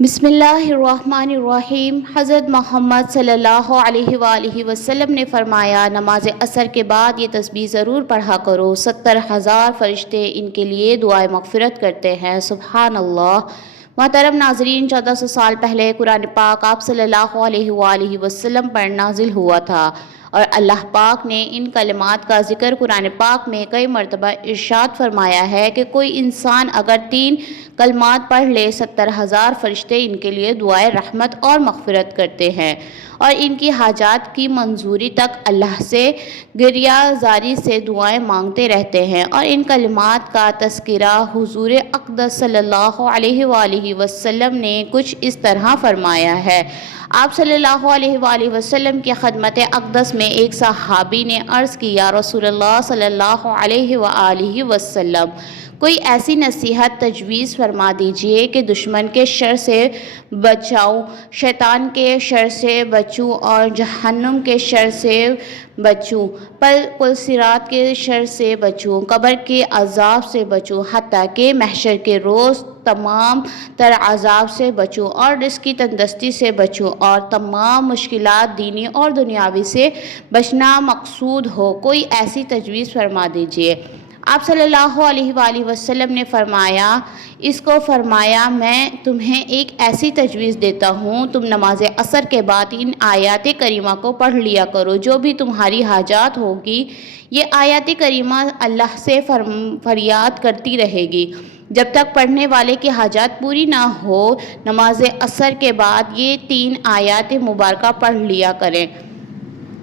بسم اللہ الرحمن الرحیم۔ حضرت محمد صلی اللہ علیہ وآلہ وسلم نے فرمایا، نماز عصر کے بعد یہ تسبیح ضرور پڑھا کرو، 70,000 فرشتے ان کے لیے دعائے مغفرت کرتے ہیں۔ سبحان اللہ۔ محترم ناظرین، 1400 سال پہلے قرآن پاک آپ صلی اللہ علیہ وآلہ وسلم پر نازل ہوا تھا، اور اللہ پاک نے ان کلمات کا ذکر قرآن پاک میں کئی مرتبہ ارشاد فرمایا ہے کہ کوئی انسان اگر 3 کلمات پڑھ لے، 70,000 فرشتے ان کے لیے دعائے رحمت اور مغفرت کرتے ہیں، اور ان کی حاجات کی منظوری تک اللہ سے گریہ زاری سے دعائیں مانگتے رہتے ہیں۔ اور ان کلمات کا تذکرہ حضور اقدس صلی اللہ علیہ وآلہ وسلم نے کچھ اس طرح فرمایا ہے۔ آپ صلی اللہ علیہ وآلہ وسلم کی خدمت اقدس میں ایک صحابی نے عرض کی، یا رسول اللہ صلی اللہ علیہ وآلہ وسلم، کوئی ایسی نصیحت تجویز فرما دیجئے کہ دشمن کے شر سے بچاؤں، شیطان کے شر سے بچوں، اور جہنم کے شر سے بچوں، پل صراط کے شر سے بچوں، قبر کے عذاب سے بچوں، حتیٰ کہ محشر کے روز تمام تر عذاب سے بچوں، اور رزق کی تندرستی سے بچوں، اور تمام مشکلات دینی اور دنیاوی سے بچنا مقصود ہو، کوئی ایسی تجویز فرما دیجئے۔ آپ صلی اللہ علیہ وآلہ وسلم نے فرمایا، میں تمہیں ایک ایسی تجویز دیتا ہوں، تم نماز عصر کے بعد ان آیات کریمہ کو پڑھ لیا کرو، جو بھی تمہاری حاجات ہوگی یہ آیات کریمہ اللہ سے فریاد کرتی رہے گی جب تک پڑھنے والے کی حاجات پوری نہ ہو۔ نماز عصر کے بعد یہ 3 آیات مبارکہ پڑھ لیا کریں۔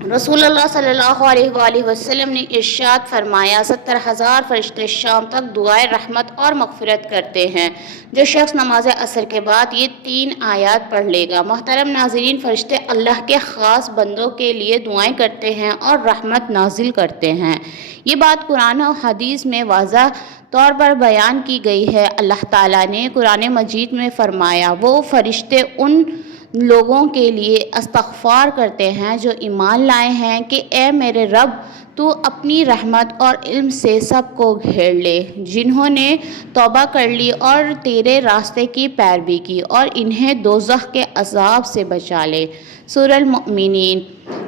رسول اللہ صلی اللہ علیہ وآلہ وسلم نے ارشاد فرمایا، 70,000 فرشتے شام تک دعائے رحمت اور مغفرت کرتے ہیں۔ جو شخص نماز عصر کے بعد یہ 3 آیات پڑھ لے گا۔ محترم ناظرین، فرشتے اللہ کے خاص بندوں کے لیے دعائیں کرتے ہیں اور رحمت نازل کرتے ہیں۔ یہ بات قرآن و حدیث میں واضح طور پر بیان کی گئی ہے۔ اللہ تعالیٰ نے قرآن مجید میں فرمایا، وہ فرشتے ان لوگوں کے لیے استغفار کرتے ہیں جو ایمان لائے ہیں کہ اے میرے رب، تو اپنی رحمت اور علم سے سب کو گھیر لے، جنہوں نے توبہ کر لی اور تیرے راستے کی پیروی کی، اور انہیں دوزخ کے عذاب سے بچا لے۔ سورہ المؤمنین۔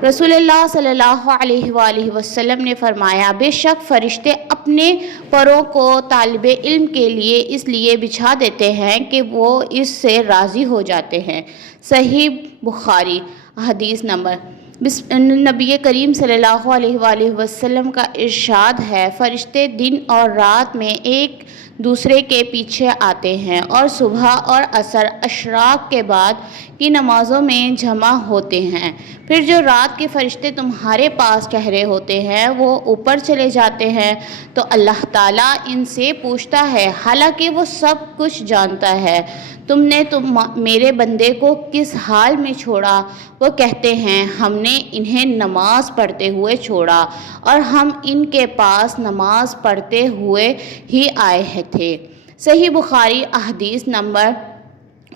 رسول اللہ صلی اللہ علیہ وآلہ وسلم نے فرمایا، بے شک فرشتے اپنے پروں کو طالب علم کے لیے اس لیے بچھا دیتے ہیں کہ وہ اس سے راضی ہو جاتے ہیں۔ صحیح بخاری۔ حدیث نمبر۔ نبی کریم صلی اللہ علیہ وآلہ وسلم کا ارشاد ہے، فرشتے دن اور رات میں ایک دوسرے کے پیچھے آتے ہیں، اور صبح اور عصر اشراق کے بعد کی نمازوں میں جمع ہوتے ہیں۔ پھر جو رات کے فرشتے تمہارے پاس ٹھہرے ہوتے ہیں وہ اوپر چلے جاتے ہیں، تو اللہ تعالیٰ ان سے پوچھتا ہے، حالانکہ وہ سب کچھ جانتا ہے، تم نے میرے بندے کو کس حال میں چھوڑا؟ وہ کہتے ہیں، ہم نے انہیں نماز پڑھتے ہوئے چھوڑا، اور ہم ان کے پاس نماز پڑھتے ہوئے ہی آئے تھے۔ صحیح بخاری۔ حدیث نمبر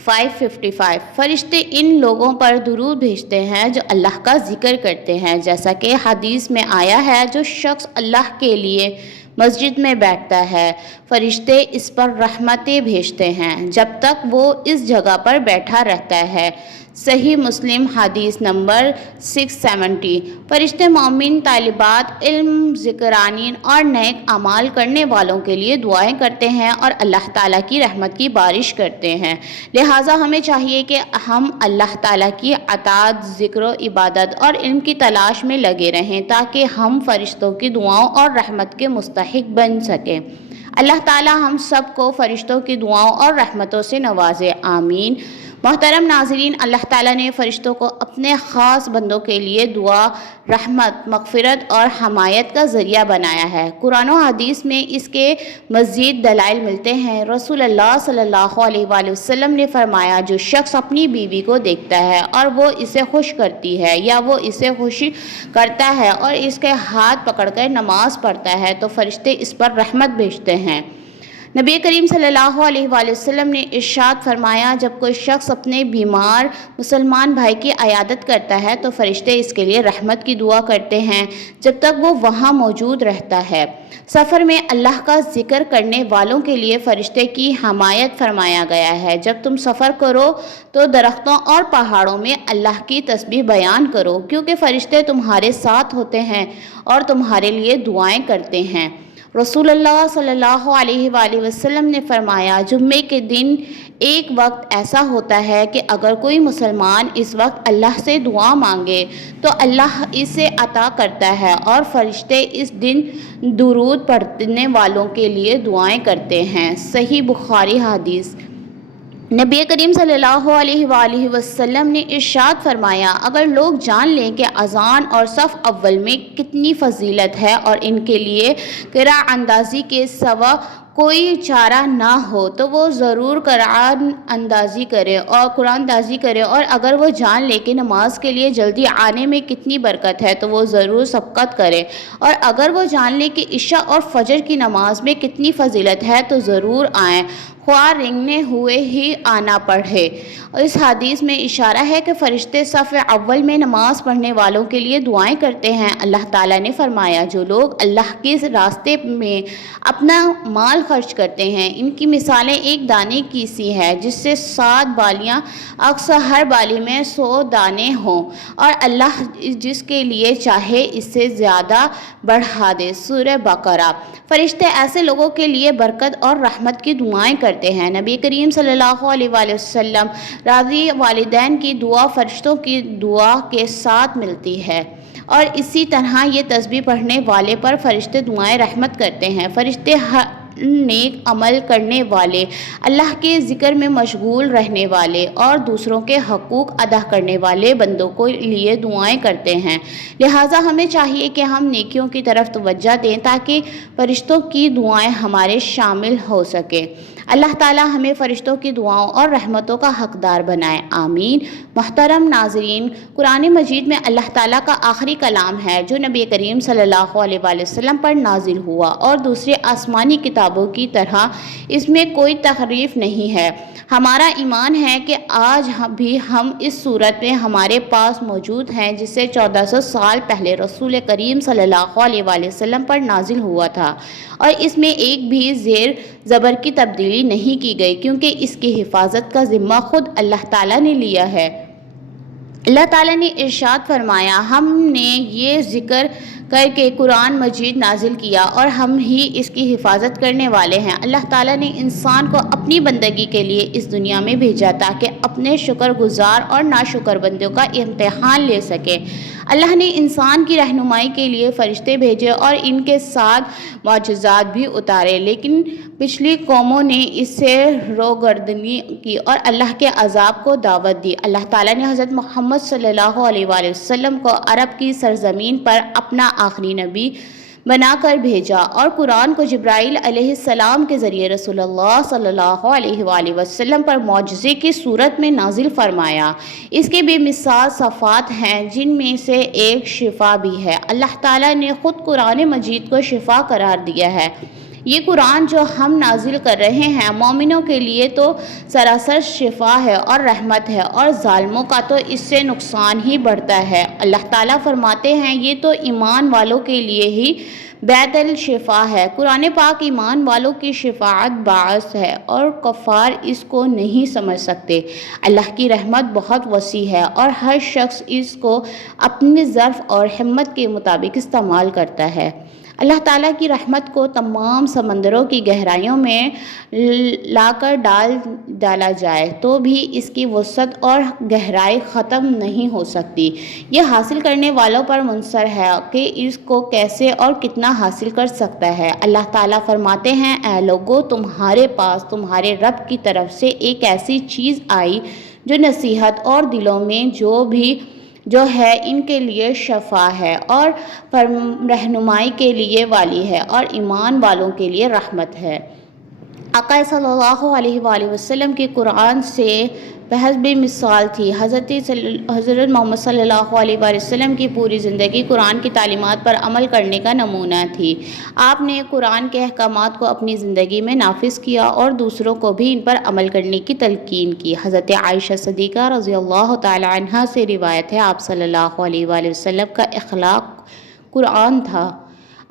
555۔ فرشتے ان لوگوں پر درود بھیجتے ہیں جو اللہ کا ذکر کرتے ہیں، جیسا کہ حدیث میں آیا ہے، جو شخص اللہ کے لیے مسجد میں بیٹھتا ہے، فرشتے اس پر رحمتیں بھیجتے ہیں جب تک وہ اس جگہ پر بیٹھا رہتا ہے۔ صحیح مسلم۔ حدیث نمبر 670۔ فرشتے مومن، طالبات علم، ذکرانین اور نیک اعمال کرنے والوں کے لیے دعائیں کرتے ہیں اور اللہ تعالیٰ کی رحمت کی بارش کرتے ہیں۔ لہٰذا ہمیں چاہیے کہ ہم اللہ تعالیٰ کی اطاعت، ذکر و عبادت اور علم کی تلاش میں لگے رہیں، تاکہ ہم فرشتوں کی دعاؤں اور رحمت کے مستحق بن سکیں۔ اللہ تعالیٰ ہم سب کو فرشتوں کی دعاؤں اور رحمتوں سے نوازے، آمین۔ محترم ناظرین، اللہ تعالیٰ نے فرشتوں کو اپنے خاص بندوں کے لیے دعا، رحمت، مغفرت اور حمایت کا ذریعہ بنایا ہے۔ قرآن و حدیث میں اس کے مزید دلائل ملتے ہیں۔ رسول اللہ صلی اللہ علیہ وآلہ وسلم نے فرمایا، جو شخص اپنی بیوی کو دیکھتا ہے اور وہ اسے خوش کرتی ہے، یا وہ اسے خوش کرتا ہے اور اس کے ہاتھ پکڑ کر نماز پڑھتا ہے، تو فرشتے اس پر رحمت بھیجتے ہیں۔ نبی کریم صلی اللہ علیہ وآلہ وسلم نے ارشاد فرمایا، جب کوئی شخص اپنے بیمار مسلمان بھائی کی عیادت کرتا ہے تو فرشتے اس کے لیے رحمت کی دعا کرتے ہیں جب تک وہ وہاں موجود رہتا ہے۔ سفر میں اللہ کا ذکر کرنے والوں کے لیے فرشتے کی حمایت فرمایا گیا ہے۔ جب تم سفر کرو تو درختوں اور پہاڑوں میں اللہ کی تسبیح بیان کرو، کیونکہ فرشتے تمہارے ساتھ ہوتے ہیں اور تمہارے لیے دعائیں کرتے ہیں۔ رسول اللہ صلی اللہ علیہ وآلہ وسلم نے فرمایا، جمعے کے دن ایک وقت ایسا ہوتا ہے کہ اگر کوئی مسلمان اس وقت اللہ سے دعا مانگے تو اللہ اسے عطا کرتا ہے، اور فرشتے اس دن درود پڑھنے والوں کے لیے دعائیں کرتے ہیں۔ صحیح بخاری حدیث۔ نبی کریم صلی اللہ علیہ وآلہ وسلم نے ارشاد فرمایا، اگر لوگ جان لیں کہ اذان اور صف اول میں کتنی فضیلت ہے اور ان کے لیے قرأ اندازی کے سوا کوئی چارہ نہ ہو تو وہ ضرور قرآن اندازی کرے، اور اگر وہ جان لے کہ نماز کے لیے جلدی آنے میں کتنی برکت ہے تو وہ ضرور سبقت کرے، اور اگر وہ جان لے کہ عشاء اور فجر کی نماز میں کتنی فضیلت ہے تو ضرور آئیں، خواہ رنگنے ہوئے ہی آنا پڑے۔ اور اس حدیث میں اشارہ ہے کہ فرشتے صف اول میں نماز پڑھنے والوں کے لیے دعائیں کرتے ہیں۔ اللہ تعالیٰ نے فرمایا، جو لوگ اللہ کے راستے میں اپنا مال خرچ کرتے ہیں، ان کی مثالیں ایک دانے کی سی ہے جس سے 7 بالیاں، اکثر ہر بالی میں 100 دانے ہوں، اور اللہ جس کے لیے چاہے اس سے زیادہ بڑھا دے۔ سورہ بقرہ۔ فرشتے ایسے لوگوں کے لیے برکت اور رحمت کی دعائیں کرتے ہیں۔ نبی کریم صلی اللہ علیہ وآلہ وسلم راضی والدین کی دعا فرشتوں کی دعا کے ساتھ ملتی ہے، اور اسی طرح یہ تسبیح پڑھنے والے پر فرشتے دعائیں رحمت کرتے ہیں۔ فرشتے نیک عمل کرنے والے، اللہ کے ذکر میں مشغول رہنے والے اور دوسروں کے حقوق ادا کرنے والے بندوں کو لیے دعائیں کرتے ہیں، لہٰذا ہمیں چاہیے کہ ہم نیکیوں کی طرف توجہ دیں تاکہ فرشتوں کی دعائیں ہمارے شامل ہو سکے۔ اللہ تعالیٰ ہمیں فرشتوں کی دعاؤں اور رحمتوں کا حقدار بنائے، آمین۔ محترم ناظرین، قرآن مجید میں اللہ تعالیٰ کا آخری کلام ہے جو نبی کریم صلی اللہ علیہ وآلہ وسلم پر نازل ہوا، اور دوسرے آسمانی کتابوں کی طرح اس میں کوئی تحریف نہیں ہے۔ ہمارا ایمان ہے کہ آج بھی ہم اس صورت میں ہمارے پاس موجود ہیں جسے 1400 سال پہلے رسول کریم صلی اللہ علیہ وآلہ وسلم پر نازل ہوا تھا، اور اس میں ایک بھی زیر زبر کی تبدیلی نہیں کی گئی، کیونکہ اس کی حفاظت کا ذمہ خود اللہ تعالیٰ نے لیا ہے۔ اللہ تعالیٰ نے ارشاد فرمایا، ہم نے یہ ذکر کر کے قرآن مجید نازل کیا اور ہم ہی اس کی حفاظت کرنے والے ہیں۔ اللہ تعالیٰ نے انسان کو اپنی بندگی کے لیے اس دنیا میں بھیجا تاکہ اپنے شکر گزار اور ناشکر بندوں کا امتحان لے سکے۔ اللہ نے انسان کی رہنمائی کے لیے فرشتے بھیجے اور ان کے ساتھ معجزات بھی اتارے، لیکن پچھلی قوموں نے اس سے روگردانی کی اور اللہ کے عذاب کو دعوت دی۔ اللہ تعالیٰ نے حضرت محمد صلی اللہ علیہ وآلہ وسلم کو عرب کی سرزمین پر اپنا آخری نبی بنا کر بھیجا، اور قرآن کو جبرائیل علیہ السلام کے ذریعے رسول اللہ صلی اللہ علیہ وآلہ وسلم پر معجزے کی صورت میں نازل فرمایا۔ اس کے بے مثال صفات ہیں جن میں سے ایک شفا بھی ہے۔ اللہ تعالیٰ نے خود قرآن مجید کو شفا قرار دیا ہے۔ یہ قرآن جو ہم نازل کر رہے ہیں مومنوں کے لیے تو سراسر شفا ہے اور رحمت ہے، اور ظالموں کا تو اس سے نقصان ہی بڑھتا ہے۔ اللہ تعالیٰ فرماتے ہیں، یہ تو ایمان والوں کے لیے ہی بیت الشفا ہے۔ قرآن پاک ایمان والوں کی شفاعت باعث ہے اور کفار اس کو نہیں سمجھ سکتے۔ اللہ کی رحمت بہت وسیع ہے اور ہر شخص اس کو اپنی ظرف اور ہمت کے مطابق استعمال کرتا ہے۔ اللہ تعالیٰ کی رحمت کو تمام سمندروں کی گہرائیوں میں لا کر ڈالا جائے تو بھی اس کی وسعت اور گہرائی ختم نہیں ہو سکتی۔ یہ حاصل کرنے والوں پر منحصر ہے کہ اس کو کیسے اور کتنا حاصل کر سکتا ہے۔ اللہ تعالیٰ فرماتے ہیں، اے لوگو، تمہارے پاس تمہارے رب کی طرف سے ایک ایسی چیز آئی جو نصیحت اور دلوں میں جو ہے ان کے لیے شفا ہے اور رہنمائی کے لیے والی ہے اور ایمان والوں کے لیے رحمت ہے۔ آقا صلی اللہ علیہ وآلہ وسلم کی قرآن سے بحث بے مثال تھی۔ حضرت محمد صلی اللہ علیہ وآلہ وسلم کی پوری زندگی قرآن کی تعلیمات پر عمل کرنے کا نمونہ تھی۔ آپ نے قرآن کے احکامات کو اپنی زندگی میں نافذ کیا اور دوسروں کو بھی ان پر عمل کرنے کی تلقین کی۔ حضرت عائشہ صدیقہ رضی اللہ تعالی عنہا سے روایت ہے، آپ صلی اللہ علیہ وآلہ وسلم کا اخلاق قرآن تھا۔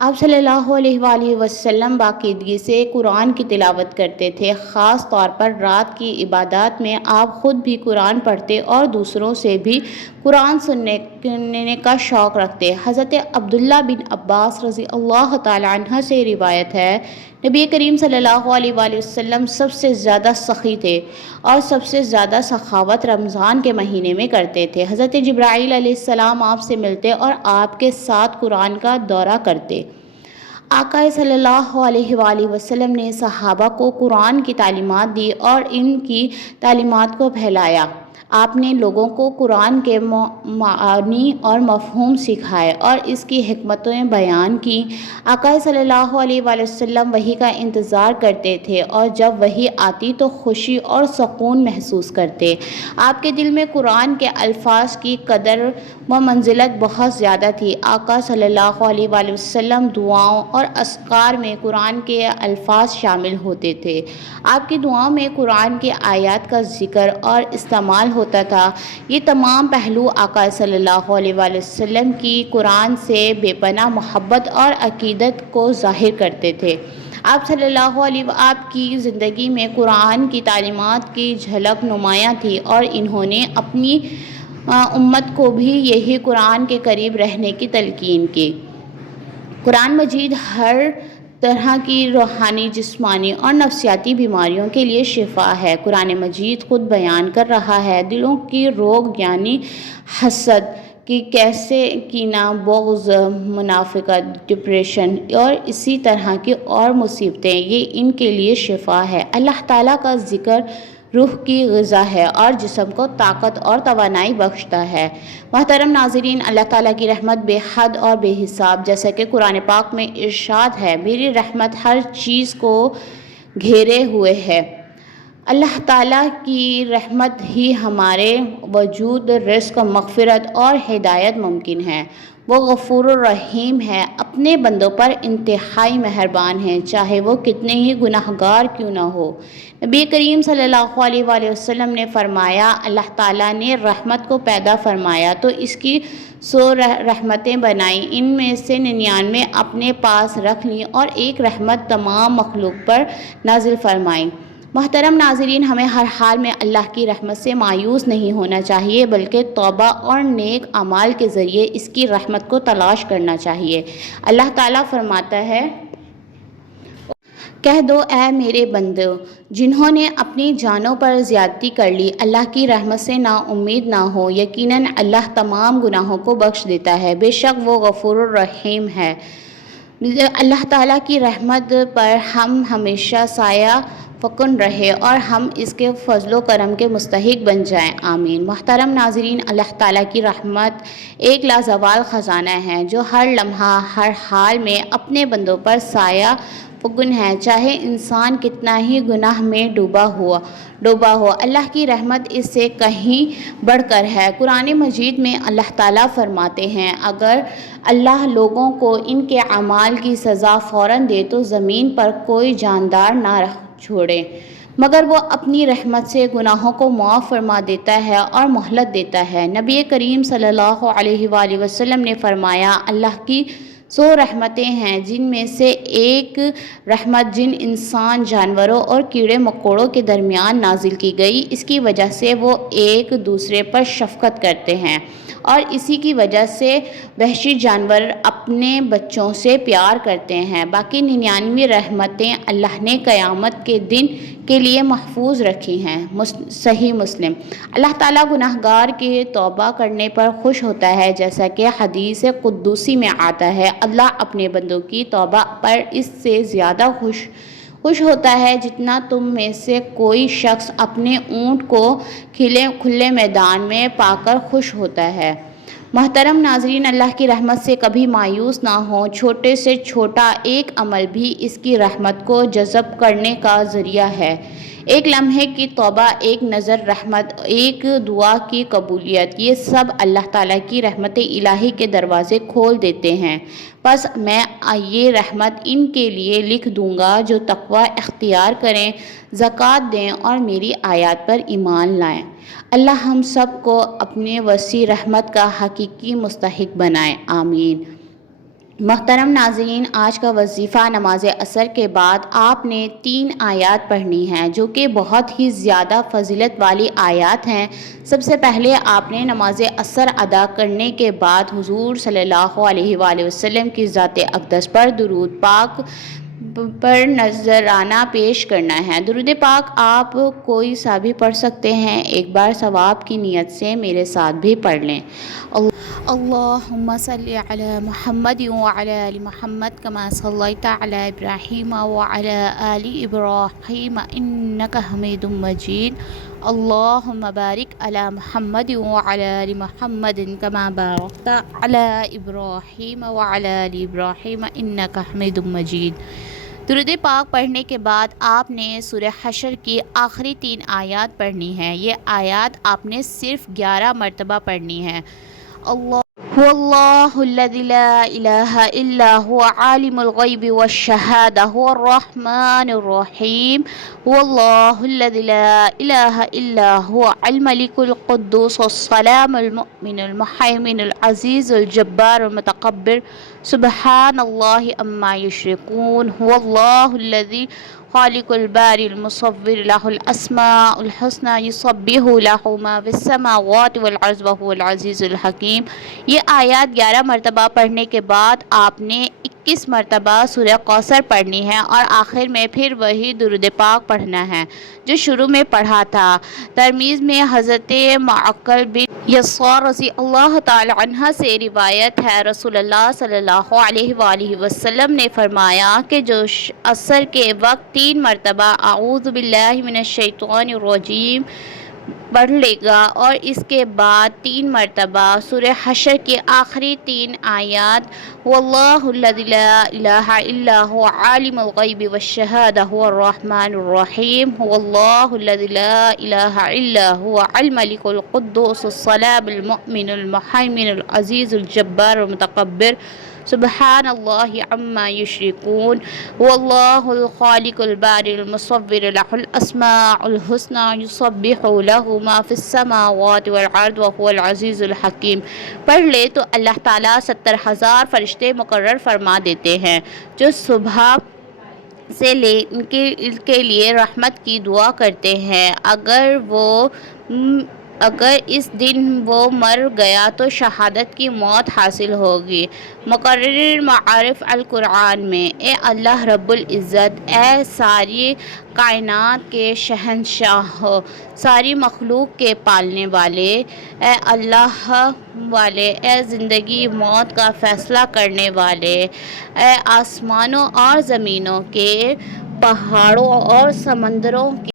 آپ صلی اللہ علیہ وآلہ وسلم باقاعدگی سے قرآن کی تلاوت کرتے تھے۔ خاص طور پر رات کی عبادات میں آپ خود بھی قرآن پڑھتے اور دوسروں سے بھی قرآن سننے کا شوق رکھتے۔ حضرت عبداللہ بن عباس رضی اللہ تعالی عنہ سے روایت ہے، نبی کریم صلی اللہ علیہ وآلہ وسلم سب سے زیادہ سخی تھے اور سب سے زیادہ سخاوت رمضان کے مہینے میں کرتے تھے۔ حضرت جبرائیل علیہ السلام آپ سے ملتے اور آپ کے ساتھ قرآن کا دورہ کرتے۔ آقا صلی اللہ علیہ وآلہ وسلم نے صحابہ کو قرآن کی تعلیمات دی اور ان کی تعلیمات کو پھیلایا۔ آپ نے لوگوں کو قرآن کے معانی اور مفہوم سکھائے اور اس کی حکمتیں بیان کی۔ آقا صلی اللہ علیہ وآلہ وسلم وحی کا انتظار کرتے تھے اور جب وحی آتی تو خوشی اور سکون محسوس کرتے۔ آپ کے دل میں قرآن کے الفاظ کی قدر و منزلت بہت زیادہ تھی۔ آقا صلی اللہ علیہ وآلہ وسلم دعاؤں اور اذکار میں قرآن کے الفاظ شامل ہوتے تھے۔ آپ کی دعاؤں میں قرآن کی آیات کا ذکر اور استعمال ہوتا تھا۔ یہ تمام پہلو آقا صلی اللہ علیہ وآلہ وسلم کی قرآن سے بے پناہ محبت اور عقیدت کو ظاہر کرتے تھے۔ آپ صلی اللہ علیہ آپ کی زندگی میں قرآن کی تعلیمات کی جھلک نمایاں تھی اور انہوں نے اپنی امت کو بھی یہی قرآن کے قریب رہنے کی تلقین کی۔ قرآن مجید ہر طرح کی روحانی، جسمانی اور نفسیاتی بیماریوں کے لیے شفا ہے۔ قرآن مجید خود بیان کر رہا ہے دلوں کی روگ یعنی حسد کی کیسے کینہ، بغض، منافقت، ڈپریشن اور اسی طرح کی اور مصیبتیں، یہ ان کے لیے شفا ہے۔ اللہ تعالیٰ کا ذکر روح کی غذا ہے اور جسم کو طاقت اور توانائی بخشتا ہے۔ محترم ناظرین، اللہ تعالیٰ کی رحمت بے حد اور بے حساب، جیسا کہ قرآن پاک میں ارشاد ہے، میری رحمت ہر چیز کو گھیرے ہوئے ہے۔ اللہ تعالیٰ کی رحمت ہی ہمارے وجود، رزق، مغفرت اور ہدایت ممکن ہے۔ وہ غفور الرحیم ہے، اپنے بندوں پر انتہائی مہربان ہے، چاہے وہ کتنے ہی گناہ گار کیوں نہ ہو۔ نبی کریم صلی اللہ علیہ وآلہ وسلم نے فرمایا، اللہ تعالیٰ نے رحمت کو پیدا فرمایا تو اس کی 100 رحمتیں بنائیں، ان میں سے 99 اپنے پاس رکھ لیں اور ایک رحمت تمام مخلوق پر نازل فرمائیں۔ محترم ناظرین، ہمیں ہر حال میں اللہ کی رحمت سے مایوس نہیں ہونا چاہیے بلکہ توبہ اور نیک اعمال کے ذریعے اس کی رحمت کو تلاش کرنا چاہیے۔ اللہ تعالیٰ فرماتا ہے، کہہ دو اے میرے بندو جنہوں نے اپنی جانوں پر زیادتی کر لی، اللہ کی رحمت سے نا امید نہ ہو، یقیناً اللہ تمام گناہوں کو بخش دیتا ہے، بے شک وہ غفور الرحیم ہے۔ اللہ تعالیٰ کی رحمت پر ہم ہمیشہ سایہ فکن رہے اور ہم اس کے فضل و کرم کے مستحق بن جائیں، آمین۔ محترم ناظرین، اللہ تعالیٰ کی رحمت ایک لازوال خزانہ ہے جو ہر لمحہ ہر حال میں اپنے بندوں پر سایہ فکن ہے، چاہے انسان کتنا ہی گناہ میں ڈوبا ہو، اللہ کی رحمت اس سے کہیں بڑھ کر ہے۔ قرآن مجید میں اللہ تعالیٰ فرماتے ہیں، اگر اللہ لوگوں کو ان کے اعمال کی سزا فوراً دے تو زمین پر کوئی جاندار نہ چھوڑے، مگر وہ اپنی رحمت سے گناہوں کو معاف فرما دیتا ہے اور مہلت دیتا ہے۔ نبی کریم صلی اللہ علیہ وآلہ وسلم نے فرمایا، اللہ کی 100 رحمتیں ہیں، جن میں سے ایک رحمت جن انسان، جانوروں اور کیڑے مکوڑوں کے درمیان نازل کی گئی، اس کی وجہ سے وہ ایک دوسرے پر شفقت کرتے ہیں اور اسی کی وجہ سے وحشی جانور اپنے بچوں سے پیار کرتے ہیں۔ باقی 99 رحمتیں اللہ نے قیامت کے دن کے لیے محفوظ رکھی ہیں۔ صحیح مسلم۔ اللہ تعالیٰ گناہ گار کے توبہ کرنے پر خوش ہوتا ہے، جیسا کہ حدیث قدسی میں آتا ہے، اللہ اپنے بندوں کی توبہ پر اس سے زیادہ خوش ہوتا ہے جتنا تم میں سے کوئی شخص اپنے اونٹ کو کھلے میدان میں پا کر خوش ہوتا ہے۔ محترم ناظرین، اللہ کی رحمت سے کبھی مایوس نہ ہوں۔ چھوٹے سے چھوٹا ایک عمل بھی اس کی رحمت کو جذب کرنے کا ذریعہ ہے۔ ایک لمحے کی توبہ، ایک نظر رحمت، ایک دعا کی قبولیت، یہ سب اللہ تعالیٰ کی رحمت الہی کے دروازے کھول دیتے ہیں۔ بس میں یہ رحمت ان کے لیے لکھ دوں گا جو تقوی اختیار کریں، زکوٰۃ دیں اور میری آیات پر ایمان لائیں۔ اللہ ہم سب کو اپنے وسیع رحمت کا حقیقی مستحق بنائے، آمین۔ محترم ناظرین، آج کا وظیفہ نماز عصر کے بعد آپ نے 3 آیات پڑھنی ہیں جو کہ بہت ہی زیادہ فضیلت والی آیات ہیں۔ سب سے پہلے آپ نے نماز عصر ادا کرنے کے بعد حضور صلی اللہ علیہ وآلہ وسلم کی ذات اقدس پر درود پاک پر نذرانہ پیش کرنا ہے۔ درود پاک آپ کوئی سا بھی پڑھ سکتے ہیں، ایک بار ثواب کی نیت سے میرے ساتھ بھی پڑھ لیں۔ اللہم صلی علی محمد وعلی آل محمد کما صلیت علی ابراہیم وعلی آل ابراہیم انک حمید مجید۔ اللہم بارک علی محمد وعلی آل محمد کما بارکت علی ابراہیم وعلی آل ابراہیم انک حمید مجید۔ درود پاک پڑھنے کے بعد آپ نے سورہ حشر کی آخری 3 آیات پڑھنی ہیں۔ یہ آیات آپ نے صرف 11 مرتبہ پڑھنی ہے۔ اللہ الذی لا الہ الا هو عالم الغیب والشہادہ هو الرحمن الرحیم اللہ الذی لا الہ الا هو الملک القدوس السلام المؤمن المہیمن العزیز الجبار المتکبر سبحان اللہ عما یشرکون اللہ الذی خالق الباری المصور له الاسماء الحسنى یسبح له ما فی السماوات والارض وهو العزیز الحکیم۔ یہ آیات 11 مرتبہ پڑھنے کے بعد آپ نے 21 مرتبہ سورہ کوثر پڑھنی ہے اور آخر میں پھر وہی درود پاک پڑھنا ہے جو شروع میں پڑھا تھا۔ ترمذی میں حضرت معقل بن یسار رضی اللہ تعالی عنہ سے روایت ہے، رسول اللہ صلی اللہ علیہ وآلہ وسلم نے فرمایا کہ جو عصر کے وقت 3 مرتبہ اعوذ باللہ من الشیطان الرجیم پڑھ لے گا اور اس کے بعد 3 مرتبہ سورہ حشر کی آخری 3 آیات واللہ الذی لا الہ الا هو عالم الغیب والشہادہ هو الرحمن الرحیم واللہ الذی لا الہ الا هو الملک القدوس السلام المؤمن المہیمن العزیز الجبار المتکبر سبحان اللہ عما یشرکون واللہ الخالق الباری المصور له الاسماء الحسنى یسبح له ما فی السماوات والارض وهو العزیز الحکیم۔ پڑھ لے تو اللہ تعالیٰ 70,000 فرشتے مقرر فرما دیتے ہیں جو صبح سے لے ان کے لیے رحمت کی دعا کرتے ہیں۔ اگر اس دن وہ مر گیا تو شہادت کی موت حاصل ہوگی۔ مقرر معارف القرآن میں، اے اللہ رب العزت، اے ساری کائنات کے شہنشاہ، ساری مخلوق کے پالنے والے، اے اللہ والے، اے زندگی موت کا فیصلہ کرنے والے، اے آسمانوں اور زمینوں کے، پہاڑوں اور سمندروں کے